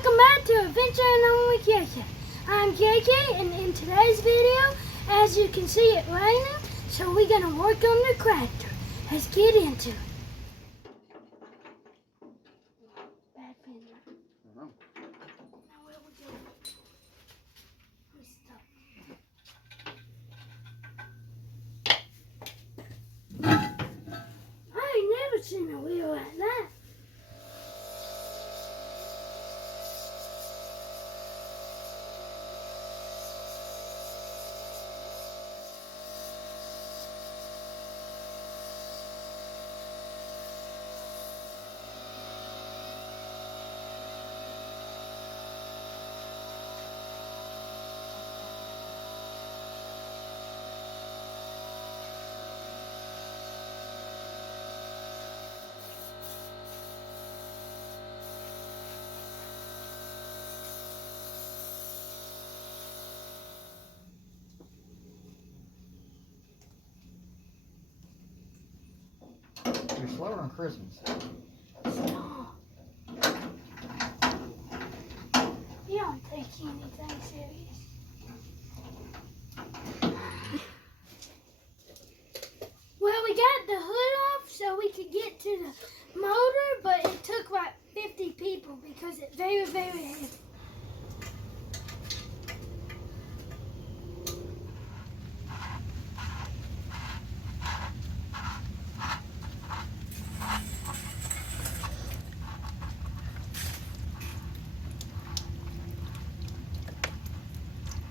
Welcome back to Adventure Along with KK. I'm KK, and in today's video, as you can see, it's raining, so we're gonna work on the tractor. Let's get into it. Bad fender. No. Now where we go? We stop. I ain't never seen a wheel like that. You're slower on Christmas. Stop. You don't take anything serious. Well, we got the hood off so we could get to the motor, but it took like 50 people because it's very, very heavy.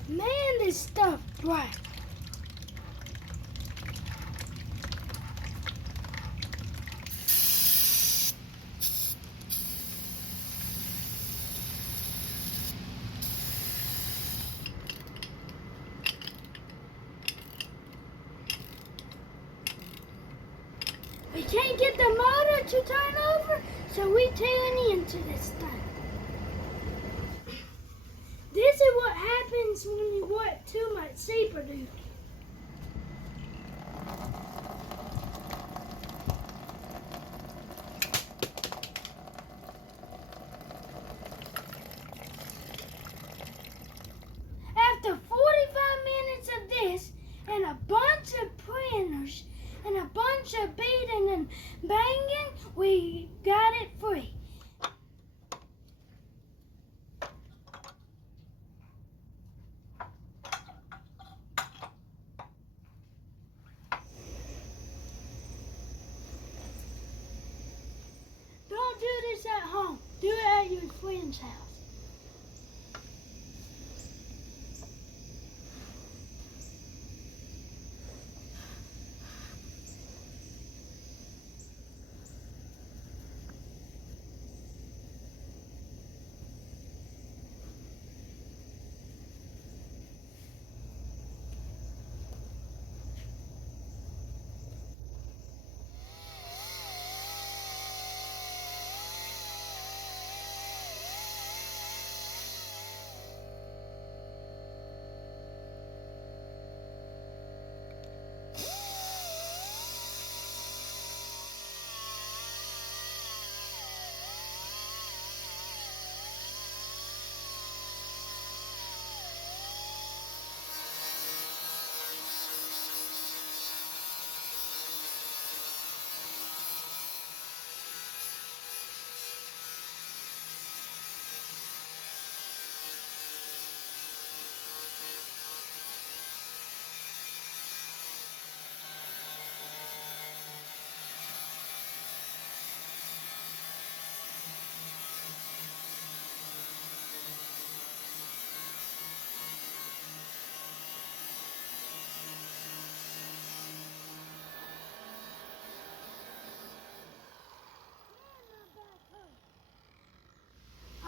Man, this stuff bright. We can't get the motor to turn over, so we turn into this thing. This is what happens when you work too much Super Duty. After 45 minutes of this, and a bunch of printers, and a bunch of beating and banging, we got it free. Don't do this at home. Do it at your friend's house.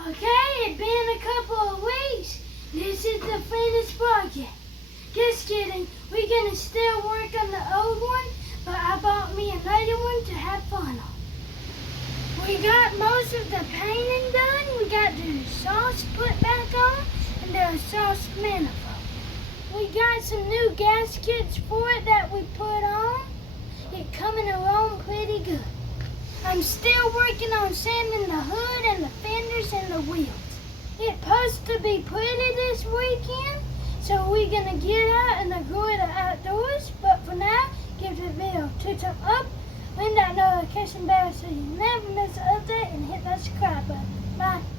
Okay, it's been a couple of weeks. This is the finished project. Just kidding, we're gonna still work on the old one, but I bought me another one to have fun on. We got most of the painting done. We got the sauce put back on and the sauce manifold. We got some new gaskets for it that we put on. It's coming along pretty good. I'm still working on sanding the hood and the fenders and the wheels. supposed to be pretty this weekend, so we're gonna get out and enjoy the outdoors. But for now, give the video two thumbs up, ring that notification bell so you never miss an update, and hit that subscribe button. Bye.